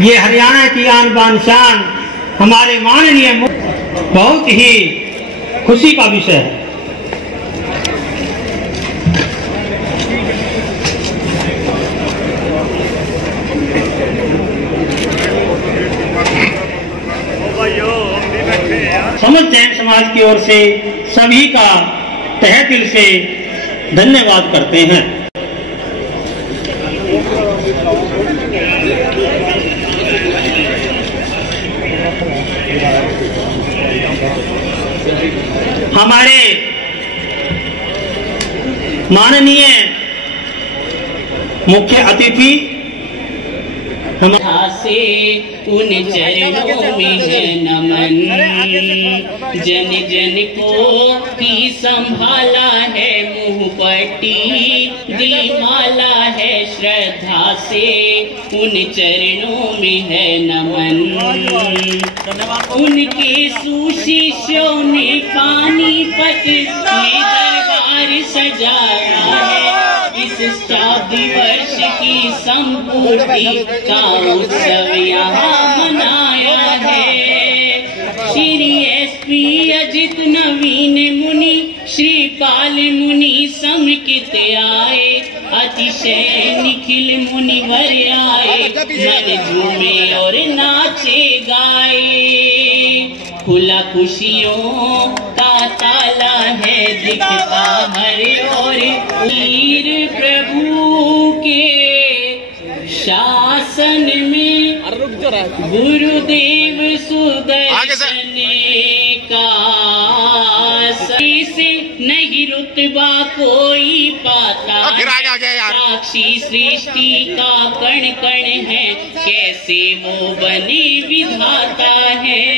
ये हरियाणा की आन बान शान हमारे माननीय बहुत ही खुशी का विषय है। समस्त जैन समाज की ओर से सभी का तहे दिल से धन्यवाद करते हैं। हमारे माननीय मुख्य अतिथि से उन चरणों में है नमन, जन जन को ही संभाला है मुंह पट्टी दीमाला है श्रद्धा से उन चरणों में है नमन। उनके सुशिष्यों ने पानीपत में दरबार सजाया है। इस शताब्दी वर्ष की संपूर्ति का उत्सव यहाँ मनाया है। श्री SP अजित नवीन मुनि श्रीपाल मुनि समिकित आए, अतिशय निखिल मुनिवर आए, मन झूमे और नाचे गाए। खुला खुशियों का ताला है दिखता हर ओर, वीर प्रभु के शासन में गुरुदेव सुदर्शन का से नहीं रुतबा कोई पाता, साक्षी सृष्टि का कण कण है, कैसे वो बने विधाता है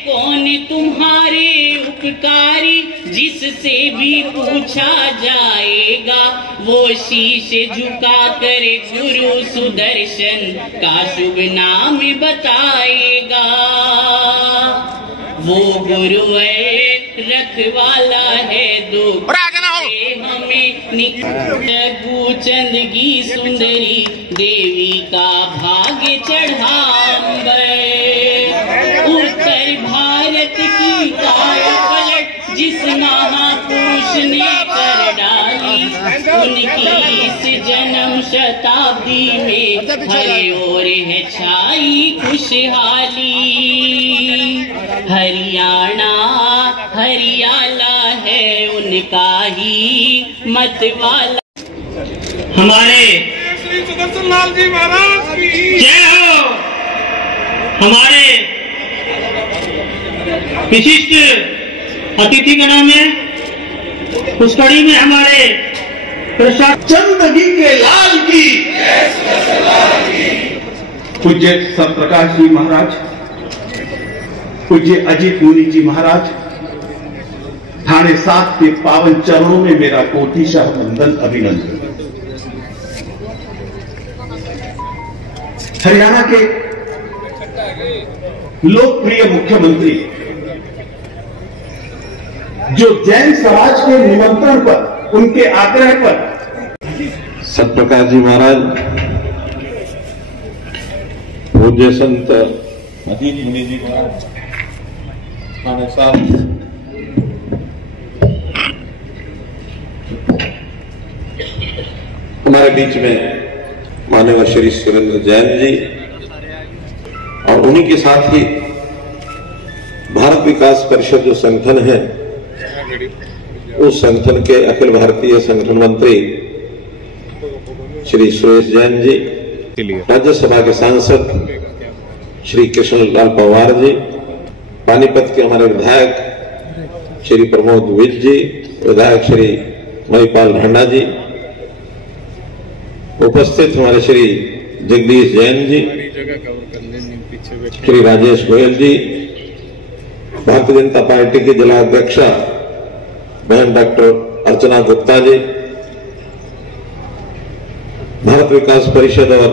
कौन तुम्हारे उपकारी, जिससे भी पूछा जाएगा वो शीश झुका कर गुरु सुदर्शन का शुभ नाम बताएगा। वो गुरु है रखवाला है दुख हमें रघुचंद की सुंदरी देवी का भाग्य चढ़ांबर, उत्तर भारत की काया पलट जिस महापुरुष ने कर डाली, उनकी इस जन्म शताब्दी में हर ओर है छाई खुशहाली। हरियाणा हरियाला है उनका ही मतवाला। हमारे श्री सुदर्शन लाल जी महाराज की जय हो। हमारे विशिष्ट अतिथि का नाम है, उस कड़ी में हमारे प्रसाद चंदगी के लाल की, पूज्य सतप्रकाश जी महाराज, पूज्य अजित मुनि जी महाराज, थाने 7 के पावन चरणों में मेरा कोटिशः वंदन अभिनंदन। हरियाणा के लोकप्रिय मुख्यमंत्री जो जैन समाज के निमंत्रण पर, उनके आग्रह पर सतप्रकाश जी महाराज, पूज्य संत अजित मुनि जी महाराज, थाने 7 हमारे बीच में माननीय श्री सुरेंद्र जैन जी, और उन्हीं के साथ ही भारत विकास परिषद जो संगठन है, उस संगठन के अखिल भारतीय संगठन मंत्री श्री सुरेश जैन जी, राज्यसभा के सांसद श्री कृष्ण लाल पवार जी, पानीपत के हमारे विधायक श्री प्रमोद विज जी, विधायक श्री महिपाल ढांडा जी, उपस्थित हमारे श्री जगदीश जैन जी, श्री राजेश गोयल जी, भारतीय जनता पार्टी की जिला अध्यक्षा बहन डॉक्टर अर्चना गुप्ता जी, भारत विकास परिषद और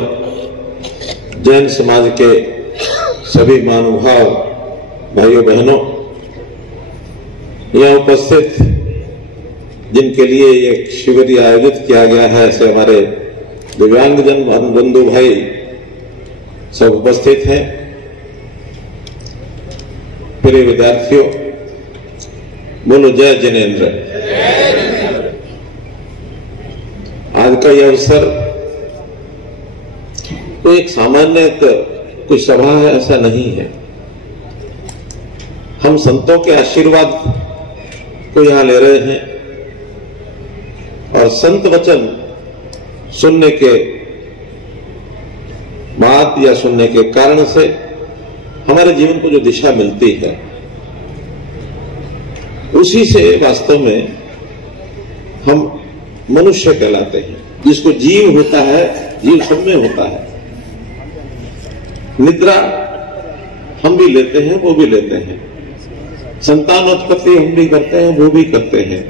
जैन समाज के सभी महानुभाव भाइयों बहनों, यहाँ उपस्थित जिनके लिए एक शिविर आयोजित किया गया है, ऐसे हमारे दिव्यांगजन बंधु भाई सब उपस्थित हैं, प्रिय विद्यार्थियों, बोलो जय जिनेंद्र। आज का यह अवसर तो एक सामान्य कोई सभा है ऐसा नहीं है। हम संतों के आशीर्वाद को यहां ले रहे हैं और संत वचन सुनने के बाद या सुनने के कारण से हमारे जीवन को जो दिशा मिलती है उसी से वास्तव में हम मनुष्य कहलाते हैं। जिसको जीव होता है, जीव सब में होता है। निद्रा हम भी लेते हैं, वो भी लेते हैं। संतानोत्पत्ति हम भी करते हैं, वो भी करते हैं।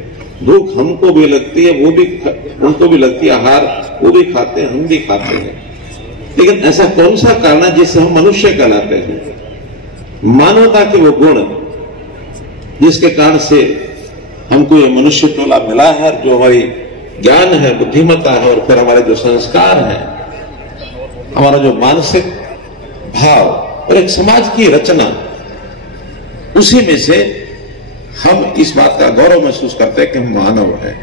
भूख हमको भी लगती है, वो भी उनको भी लगती है। आहार वो भी खाते हैं, हम भी खाते हैं। लेकिन ऐसा कौन सा कारण है जिससे हम मनुष्य कहलाते हैं? मानवता के वो गुण जिसके कारण से हमको ये मनुष्य टोला मिला है, जो हमारी ज्ञान है, बुद्धिमत्ता है, और फिर हमारे जो संस्कार है, हमारा जो मानसिक भाव और एक समाज की रचना, उसी में से हम इस बात का गौरव महसूस करते हैं कि हम मानव हैं।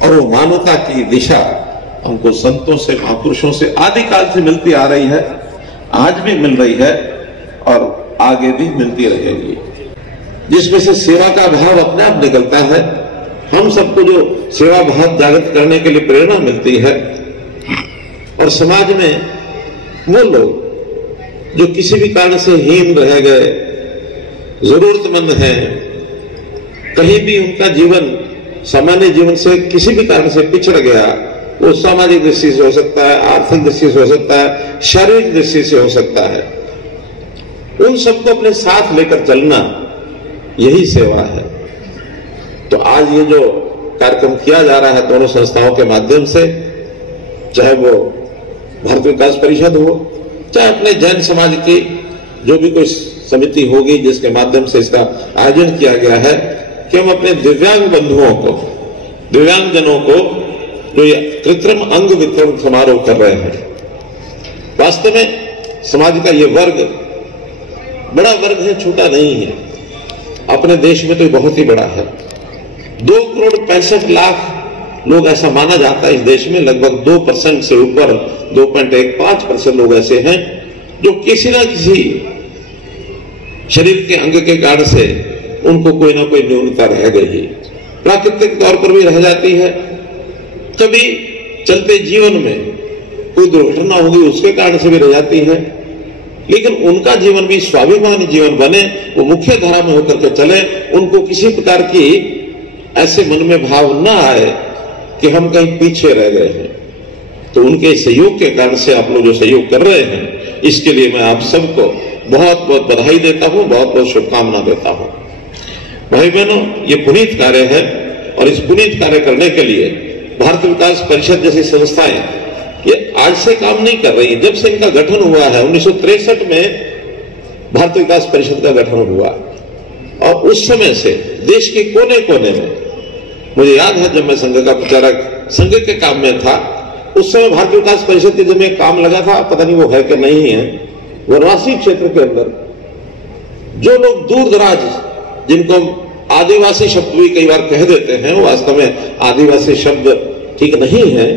और वो मानवता की दिशा हमको संतों से, महापुरुषों से आदिकाल से मिलती आ रही है, आज भी मिल रही है और आगे भी मिलती रहेगी। जिसमें से सेवा का भाव अपने आप निकलता है। हम सबको जो सेवा भाव जागृत करने के लिए प्रेरणा मिलती है, और समाज में वो लोग जो किसी भी कारण से हीन रह गए, जरूरतमंद हैं, कहीं भी उनका जीवन सामान्य जीवन से किसी भी कारण से पिछड़ गया, वो सामाजिक दृष्टि से हो सकता है, आर्थिक दृष्टि से हो सकता है, शारीरिक दृष्टि से हो सकता है, उन सबको अपने साथ लेकर चलना, यही सेवा है। तो आज ये जो कार्यक्रम किया जा रहा है दोनों संस्थाओं के माध्यम से, चाहे वो भारत विकास परिषद हो, चाहे अपने जैन समाज की जो भी कोई समिति होगी जिसके माध्यम से इसका आयोजन किया गया है, कि हम अपने दिव्यांग बंधुओं को, दिव्यांग जनों को जो ये कृत्रिम अंग वितरण समारोह कर रहे हैं, वास्तव में समाज का ये वर्ग बड़ा वर्ग है, छोटा नहीं है। अपने देश में तो बहुत ही बड़ा है। 2,65,00,000 लोग ऐसा माना जाता है इस देश में। लगभग 2% से ऊपर 2.15% लोग ऐसे हैं जो किसी ना किसी शरीर के अंग के कारण से उनको कोई ना कोई न्यूनता रह गई। प्राकृतिक तौर पर भी रह जाती है, कभी चलते जीवन में कोई दुर्घटना होगी उसके कारण से भी रह जाती है। लेकिन उनका जीवन भी स्वाभिमानी जीवन बने, वो मुख्य धारा में होकर के चले, उनको किसी प्रकार की ऐसे मन में भाव न आए कि हम कहीं पीछे रह गए हैं। तो उनके सहयोग के कारण से आप लोग जो सहयोग कर रहे हैं, इसके लिए मैं आप सबको बहुत बहुत बधाई देता हूं, बहुत बहुत शुभकामना देता हूं। भाई बहनों, ये पुनीत कार्य है, और इस पुनीत कार्य करने के लिए भारत विकास परिषद जैसी संस्थाएं ये आज से काम नहीं कर रही। जब से इनका गठन हुआ है 1963 में भारत विकास परिषद का गठन हुआ, और उस समय से देश के कोने कोने में, मुझे याद है जब मैं संघ का प्रचारक संघ के काम में था, उस समय भारत विकास परिषद के जब में काम लगा था, पता नहीं वो है कि नहीं है, वनवासी क्षेत्र के अंदर जो लोग दूर दराज, जिनको आदिवासी शब्द भी कई बार कह देते हैं, वो वास्तव में आदिवासी शब्द ठीक नहीं है,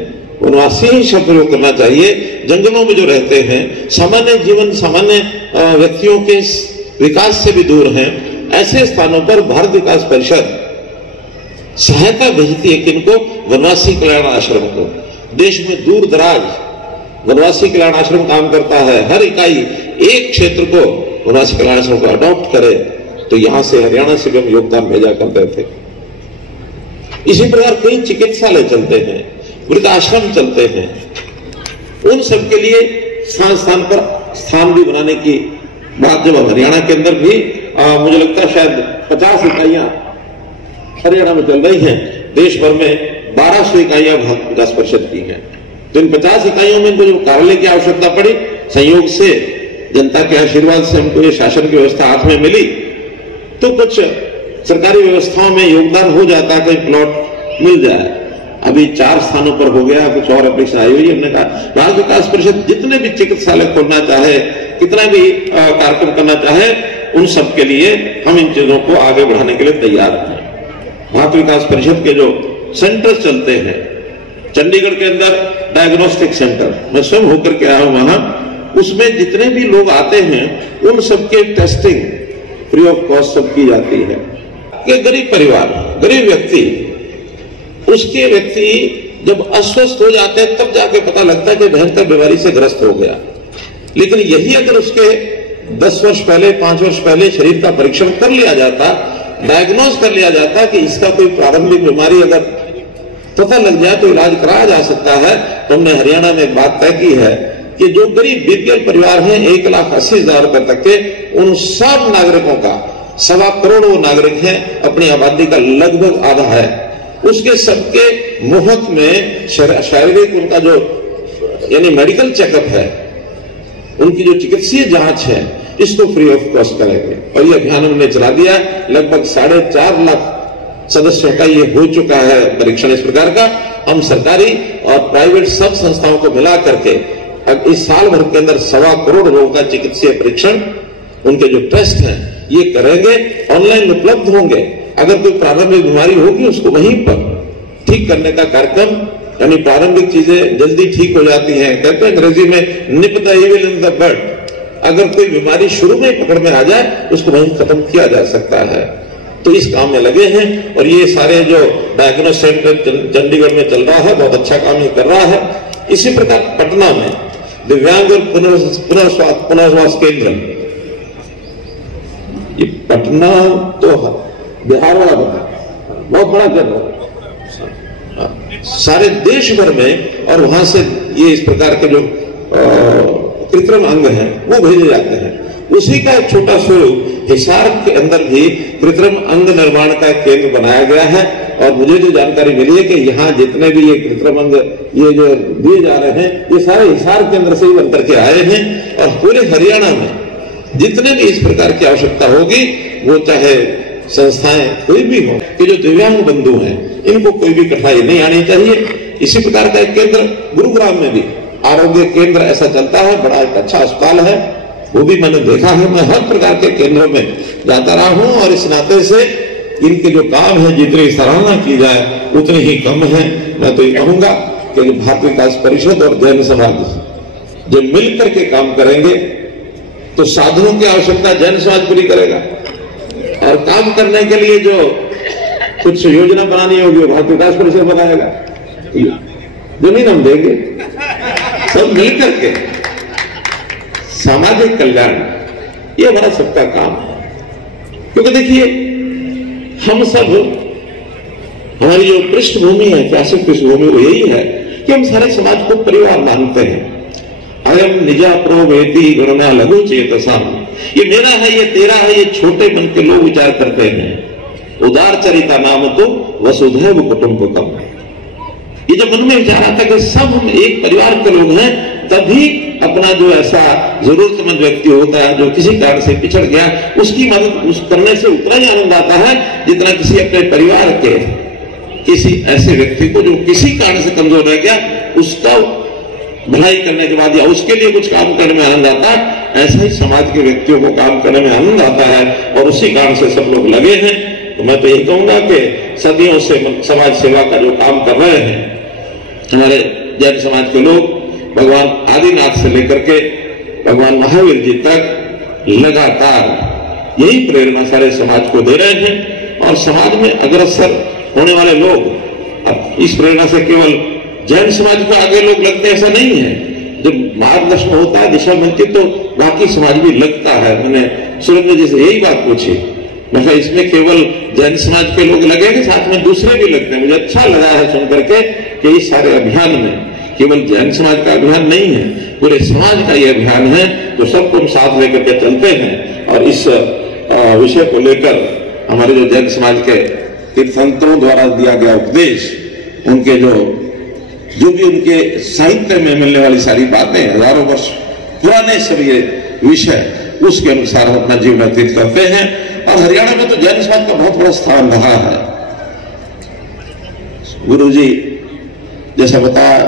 वनवासी ही शब्द प्रयोग करना चाहिए। जंगलों में जो रहते हैं, सामान्य जीवन, सामान्य व्यक्तियों के विकास से भी दूर हैं, ऐसे स्थानों पर भारत विकास परिषद सहायता भेजती है। किनको? वनवासी कल्याण आश्रम को। देश में दूर दराज वनवासी कल्याण आश्रम काम करता है। हर इकाई एक क्षेत्र को वनवासी कल्याण आश्रम को अडॉप्ट करे, तो यहां से हरियाणा से भी हम योगदान भेजा करते थे। इसी प्रकार कई चिकित्सालय चलते हैं, वृद्धाश्रम चलते हैं। उन सब के लिए स्थान स्थान पर स्थान भी बनाने की बात जब हरियाणा के अंदर भी मुझे लगता है शायद 50 इकाइयां हरियाणा में चल रही हैं। देश भर में 1200 इकाइयां भारत विकास परिषद की हैं। तो इन 50 इकाइयों में इनको जो कार्यालय की आवश्यकता पड़ी, संयोग से जनता के आशीर्वाद से हमको ये शासन की व्यवस्था हाथ में मिली, तो कुछ सरकारी व्यवस्थाओं में योगदान हो जाता है, कहीं प्लॉट मिल जाए। अभी 4 स्थानों पर हो गया, कुछ और अपेक्षा आई हुई है। हमने कहा राज्य विकास परिषद जितने भी चिकित्सालय खोलना चाहे, कितना भी कार्यक्रम करना चाहे, उन सब के लिए हम इन चीजों को आगे बढ़ाने के लिए तैयार हैं। भारत विकास परिषद के जो सेंटर चलते हैं, चंडीगढ़ के अंदर डायग्नोस्टिक सेंटर, मैं स्वयं होकर के आया हूं वहां, उसमें जितने भी लोग आते हैं उन सबके टेस्टिंग फ्री ऑफ कॉस्ट सब की जाती है। कि गरीब परिवार, गरीब व्यक्ति, उसके व्यक्ति जब अस्वस्थ हो जाते हैं तब जाके पता लगता है कि भयंकर बीमारी से ग्रस्त हो गया। लेकिन यही अगर उसके 10 वर्ष पहले, 5 वर्ष पहले शरीर का परीक्षण कर लिया जाता, डायग्नोज कर लिया जाता कि इसका कोई प्रारंभिक बीमारी अगर पता लग जाए तो इलाज कराया जा सकता है। तो हमने हरियाणा में एक बात तय की है कि जो गरीब बीपीएल परिवार हैं 1,80,000 रुपए तक के, उन सब नागरिकों का 1.25 करोड़ वो नागरिक हैं, अपनी आबादी का लगभग आधा है, उसके सबके मुफ्त में शारीरिक उनका जो यानी मेडिकल चेकअप है, उनकी जो चिकित्सीय जांच है, इसको फ्री ऑफ कॉस्ट करेंगे। और ये अभियान हमने चला दिया। लगभग 4.5 लाख सदस्यों का ये हो चुका है परीक्षण इस प्रकार का। हम सरकारी और प्राइवेट सब संस्थाओं को मिला करके अब इस साल भर के अंदर 1.25 करोड़ लोगों का चिकित्सीय परीक्षण, उनके जो टेस्ट हैं ये करेंगे, ऑनलाइन उपलब्ध होंगे। अगर कोई प्रारंभिक बीमारी होगी उसको वहीं पर ठीक करने का कार्यक्रम, यानी प्रारंभिक चीजें जल्दी ठीक हो जाती हैं। कहते हैं अंग्रेजी में nip the evil in the bud. अगर कोई बीमारी शुरू में पकड़ में आ जाए उसको वहीं खत्म किया जा सकता है। तो इस काम में लगे हैं और ये सारे जो डायग्नोस सेंटर चंडीगढ़ में चल रहा है, बहुत अच्छा काम ये कर रहा है। इसी प्रकार पटना में दिव्यांग पुनर्वास केंद्र, ये पटना तो बिहार वाला बना, बहुत बड़ा केंद्र सारे देश भर में, और वहां से ये इस प्रकार के जो कृत्रिम अंग हैं वो भेजे जाते हैं। उसी का एक छोटा स्वरूप हिसार के अंदर भी कृत्रिम अंग निर्माण का एक केंद्र बनाया गया है। और मुझे जो जानकारी मिली है कि यहाँ जितने भी ये कृत्रिम अंग ये जो दिए जा रहे हैं, ये सारे हिसार केंद्र से ही बनकर के आए हैं। और पूरे हरियाणा में जितने भी इस प्रकार की आवश्यकता होगी, वो चाहे संस्थाएं कोई भी हो, कि जो दिव्यांग बंधु हैं इनको कोई भी कठिनाई नहीं आनी चाहिए। इसी प्रकार का एक केंद्र गुरुग्राम में भी आरोग्य केंद्र ऐसा चलता है, बड़ा एक अच्छा अस्पताल है, वो भी मैंने देखा है। मैं हर प्रकार के केंद्रों में जाता रहा हूं और इस नाते से इनके जो काम है जितनी सराहना की जाए उतनी ही कम है। मैं तो ये कहूंगा कि भारत विकास परिषद और जैन समाज जब मिलकर के काम करेंगे तो साधनों की आवश्यकता जैन समाज पूरी करेगा, और काम करने के लिए जो कुछ योजना बनानी होगी वो भारत विकास परिषद बनाएगा। जमीन हम देंगे, सब मिलकर के सामाजिक कल्याण, ये हमारा सबका काम है। क्योंकि देखिए हम सब, हमारी जो पृष्ठभूमि है, ऐतिहासिक पृष्ठभूमि वो यही है कि हम सारे समाज को परिवार मानते हैं। अयम निजा प्रोवेति गणना लघु चेतसा, ये मेरा है, ये तेरा है, ये छोटे मन के लोग विचार करते हैं। उदार चरिता नाम तो वसुधैव कुटुंबकम, ये जब मन में विचार आता है कि सब हम एक परिवार के लोग हैं, तभी अपना जो ऐसा जरूरतमंद व्यक्ति होता है जो किसी कारण से पिछड़ गया, उसकी मदद उस करने से उतना ही आनंद आता है जितना किसी अपने परिवार के किसी ऐसे व्यक्ति को जो किसी कारण से कमजोर रह गया, उसका भलाई करने के बाद या उसके लिए कुछ काम करने में आनंद आता है। ऐसा ही समाज के व्यक्तियों को काम करने में आनंद आता है और उसी कारण से सब लोग लगे हैं। तो मैं तो यही कहूंगा कि सदियों से समाज सेवा का जो काम कर रहे हैं हमारे जैन समाज के लोग, भगवान आदिनाथ से लेकर के भगवान महावीर जी तक लगातार यही प्रेरणा सारे समाज को दे रहे हैं। और समाज में अग्रसर होने वाले लोग, अब इस प्रेरणा से केवल जैन समाज को आगे लोग लगते हैं ऐसा नहीं है। जब मार्गदर्शन होता है, दिशा मिलती, तो बाकी समाज भी लगता है। मैंने सुरेंद्र जी से यही बात पूछी, मैं इसमें केवल जैन समाज के लोग लगेंगे, साथ में दूसरे भी लगते हैं। मुझे अच्छा लगा है सुन करके कि इस सारे अभियान में केवल जैन समाज का अभियान नहीं है, पूरे समाज का यह अभियान है। तो सबको हम साथ लेकर के चलते हैं और इस विषय को लेकर हमारे जो जैन समाज के तीर्थंकरों द्वारा दिया गया उपदेश, उनके जो भी उनके साहित्य में मिलने वाली सारी बातें, हजारों वर्ष पुराने सभी विषय, उसके अनुसार हम अपना जीवन व्यतीत करते हैं। और हरियाणा में तो जैन समाज का बहुत बड़ा स्थान रहा है। गुरु जी जैसा बताया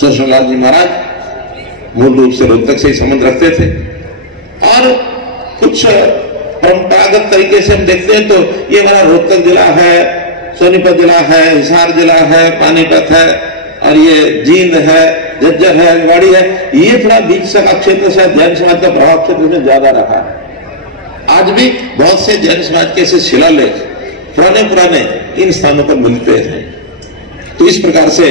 सुदर्शन लाल जी महाराज मूल रूप से रोहतक से ही संबंध रखते थे और कुछ परंपरागत तरीके से हम देखते हैं तो ये हमारा रोहतक जिला है, सोनीपत जिला है, हिसार जिला है, पानीपत है और ये जींद है, झज्जर है, रेवाड़ी है, ये थोड़ा बीच का क्षेत्र से जैन समाज का प्रभाव क्षेत्र में ज्यादा रहा है। आज भी बहुत से जैन समाज के ऐसे शिलालेख पुराने इन स्थानों पर मिलते हैं। तो इस प्रकार से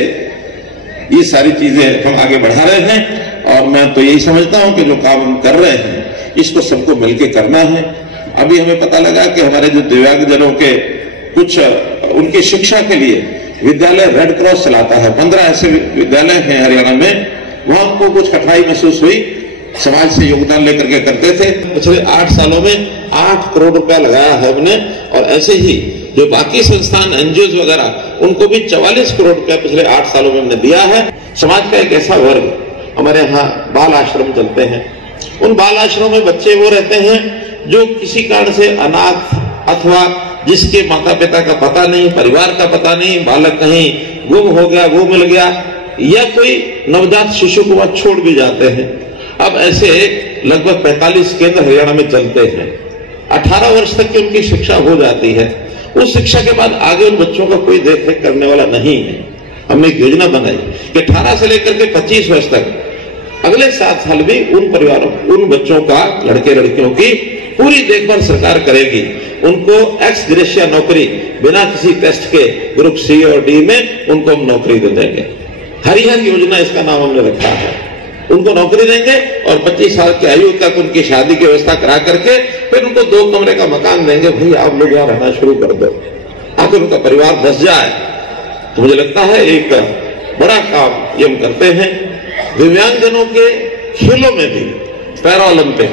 ये सारी चीजें हम आगे बढ़ा रहे हैं और मैं तो यही समझता हूं कि जो काम हम कर रहे हैं इसको सबको मिलकर करना है। अभी हमें पता लगा कि हमारे जो दिव्यांगजनों के कुछ उनकी शिक्षा के लिए विद्यालय रेड क्रॉस चलाता है, 15 ऐसे विद्यालय हैं हरियाणा में, वहां हमको कुछ कठिनाई महसूस हुई, समाज से योगदान लेकर के करते थे। पिछले 8 सालों में 8 करोड़ रुपया लगाया है हमने और ऐसे ही जो बाकी संस्थान एनजीओ वगैरह उनको भी 44 करोड़ रुपया पिछले 8 सालों में हमने दिया है। समाज का एक ऐसा वर्ग, हमारे यहाँ बाल आश्रम चलते हैं, उन बाल आश्रम में बच्चे वो रहते हैं जो किसी कारण से अनाथ अथवा जिसके माता पिता का पता नहीं, परिवार का पता नहीं, बालक कहीं गुम हो गया, वो मिल गया या कोई नवजात शिशु को वहां छोड़ भी जाते हैं। अब ऐसे लगभग 45 केंद्र हरियाणा में चलते हैं। 18 वर्ष तक की उनकी शिक्षा हो जाती है। उस शिक्षा के बाद आगे उन बच्चों का कोई देखरेख करने वाला नहीं है। हमने एक योजना बनाई कि 18 से लेकर के 25 वर्ष तक अगले 7 साल भी उन परिवारों, उन बच्चों का, लड़के लड़कियों की पूरी देखभाल सरकार करेगी। उनको एक्स ग्रेशिया नौकरी बिना किसी टेस्ट के ग्रुप सी और डी में उनको हम नौकरी दे देंगे। हरिहर योजना इसका नाम हमने रखा है। उनको नौकरी देंगे और 25 साल की आयु तक उनकी शादी की व्यवस्था करा करके फिर उनको 2 कमरे का मकान देंगे। भाई आप लोग यहाँ रहना शुरू कर दो, आखिर उनका परिवार बस जाए। तो मुझे लगता है एक बड़ा काम ये हम करते हैं। दिव्यांगजनों के खेलों में भी, पैरा ओलंपिक,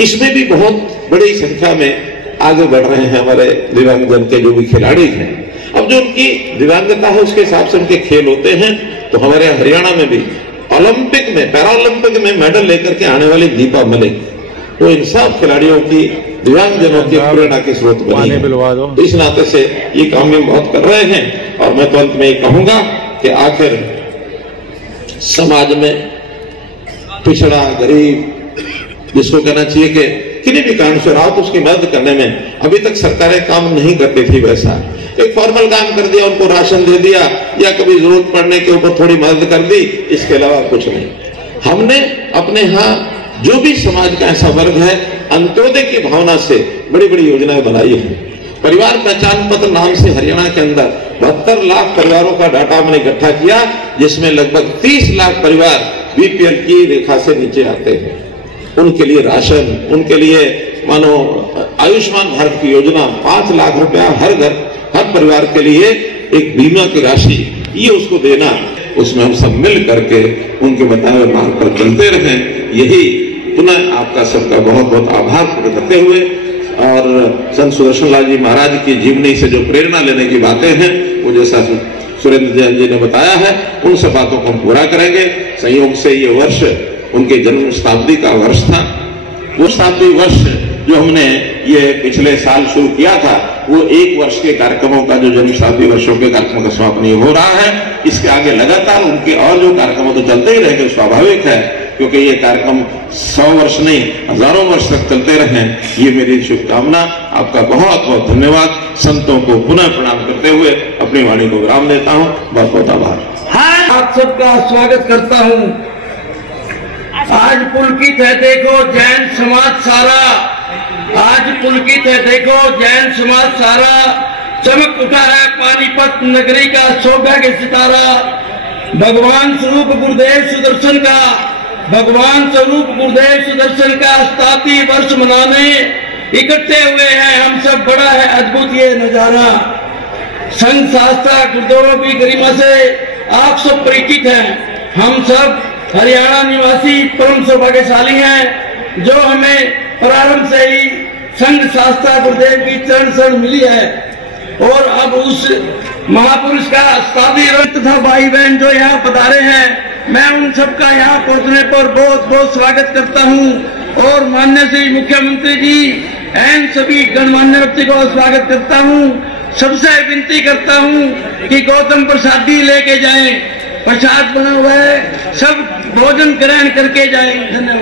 इसमें भी बहुत बड़ी संख्या में आगे बढ़ रहे हैं हमारे दिव्यांगजन के जो भी खिलाड़ी हैं। अब जो उनकी दिव्यांगता है उसके हिसाब से उनके खेल होते हैं। तो हमारे हरियाणा में भी ओलंपिक में, पैरा ओलंपिक में मेडल लेकर के आने वाली दीपा मलिक, वो इन सब खिलाड़ियों की, दिव्यांगजनों की प्रेरणा के स्रोत बनी है। तो इस नाते से ये काम हम बहुत कर रहे हैं। और मैं तो अंत में ये कहूंगा कि आखिर समाज में पिछड़ा, गरीब, जिसको कहना चाहिए कि किन्हीं भी कारण से रहा तो उसकी मदद करने में अभी तक सरकारें काम नहीं करती थी। वैसा एक फॉर्मल काम कर दिया, उनको राशन दे दिया या कभी जरूरत पड़ने के ऊपर थोड़ी मदद कर दी, इसके अलावा कुछ नहीं। हमने अपने यहाँ जो भी समाज का ऐसा वर्ग है, अंत्योदय की भावना से बड़ी बड़ी योजनाएं बनाई है। परिवार पहचान पत्र नाम से हरियाणा के अंदर 72 लाख परिवारों का डाटा हमने इकट्ठा किया, जिसमें लगभग 30 लाख परिवार बीपीएल की रेखा से नीचे आते हैं। उनके लिए राशन, उनके लिए मानो आयुष्मान भारत की योजना, 5 लाख रुपया हर घर, हर परिवार के लिए एक बीमा की राशि, ये उसको देना, उसमें हम सब मिल करके उनके बताए हुए मार्ग पर चलते रहें। यही पुनः आपका सबका बहुत बहुत आभार प्रकट करते हुए और संत सुदर्शन लाल जी महाराज की जीवनी से जो प्रेरणा लेने की बातें हैं, वो जैसा सुरेंद्र जैन जी ने बताया है, उन सब बातों को हम पूरा करेंगे। संयोग से ये वर्ष उनके जन्म शताब्दी का वर्ष था। वो शताब्दी वर्ष जो हमने ये पिछले साल शुरू किया था, वो 1 वर्ष के कार्यक्रमों का, जो जन्म शताब्दी वर्षों के कार्यक्रमों का समापन हो रहा है। इसके आगे लगातार उनके और जो कार्यक्रम तो चलते ही रहेंगे, स्वाभाविक है, क्योंकि ये कार्यक्रम 100 वर्ष नहीं, हजारों वर्ष तक चलते रहें, ये मेरी शुभकामना। आपका बहुत बहुत धन्यवाद। संतों को पुनः प्रणाम करते हुए अपनी वाणी को विराम देता हूँ। बहुत बहुत आभार। आप सबका स्वागत करता हूँ। आज पुलकित है देखो जैन समाज सारा, आज पुलकित है देखो जैन समाज सारा, चमक उठा है पानीपत नगरी का सौभाग्य सितारा। भगवान स्वरूप गुरुदेव सुदर्शन का, भगवान स्वरूप गुरुदेव सुदर्शन का शताब्दी वर्ष मनाने इकट्ठे हुए हैं हम सब। बड़ा है अद्भुत ये नजारा। संघ शास्त्रा गुरुदेवों की गरिमा से आप सब परिचित हैं। हम सब हरियाणा निवासी परम सौभाग्यशाली हैं जो हमें प्रारंभ से ही संघ शास्त्रा गुरुदेव की चरण शरण मिली है। और अब उस महापुरुष का शताब्दी वर्ष तथा भाई बहन जो यहाँ पधारे हैं, मैं उन सबका यहाँ पहुंचने पर बहुत बहुत स्वागत करता हूँ। और माननीय श्री मुख्यमंत्री जी एवं सभी गणमान्य व्यक्ति को स्वागत करता हूँ। सबसे विनती करता हूं कि गौतम प्रसादी लेके जाएं, प्रसाद बना हुआ है, सब भोजन ग्रहण करके जाएं। धन्यवाद।